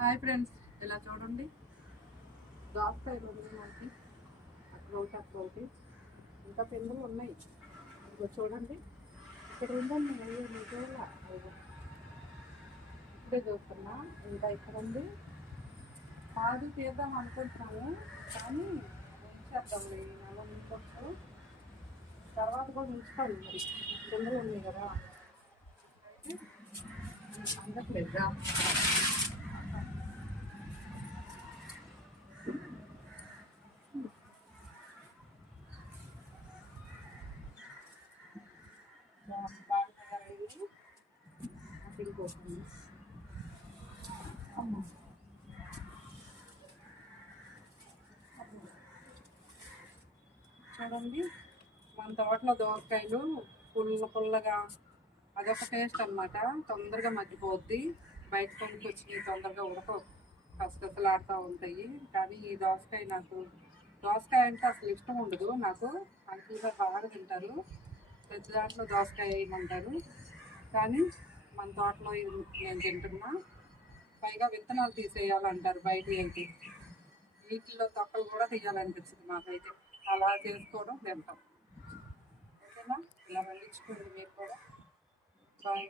Hi friends, ఇలా చూడండి. దోసకాయలు ఉన్నాయి మనకి. అక్కడ ఒకటి ఇంకా పిందులు ఉన్నాయి. ఇదిగో చూడండి, ఇక్కడ ఉందండి. అయ్యో నిజంగా ఇప్పుడే చూస్తున్నా. ఇంకా ఇక్కడ ఉంది. పాది తీద్దాం అనుకుంటున్నాము, కానీ ఉంచేద్దాం. ఈ నెల ఉంచవచ్చు, తర్వాత కూడా ఉంచుకోవాలి. మరి పిందులు ఉన్నాయి కదా, అందట్లేదా? చూడండి, మన తోటలో దోసకాయలు పుల్లగా, అదొక టేస్ట్ అనమాట. తొందరగా మగ్గిపోద్ది. బయట కొనుక్కొచ్చి తొందరగా ఉడక కసకసలాడుతూ ఉంటాయి. కానీ ఈ దోసకాయ దోసకాయ అంటే అసలు ఇష్టం ఉండదు నాకు. అంకుల్గా బాగా తింటారు. ప్రతి దాంట్లో దోసకాయ వేయమంటారు. కానీ మన తోటలో నేను తింటున్నా. పైగా విత్తనాలు తీసేయాలంటారు బయట ఏంటి. వీటిల్లో తొక్కలు కూడా తీయాలనిపిస్తుంది మాకైతే. అలా చేసుకోవడం తింటాం. ఓకేనా? ఇలా పండించుకోండి మీరు కూడా. బాయ్.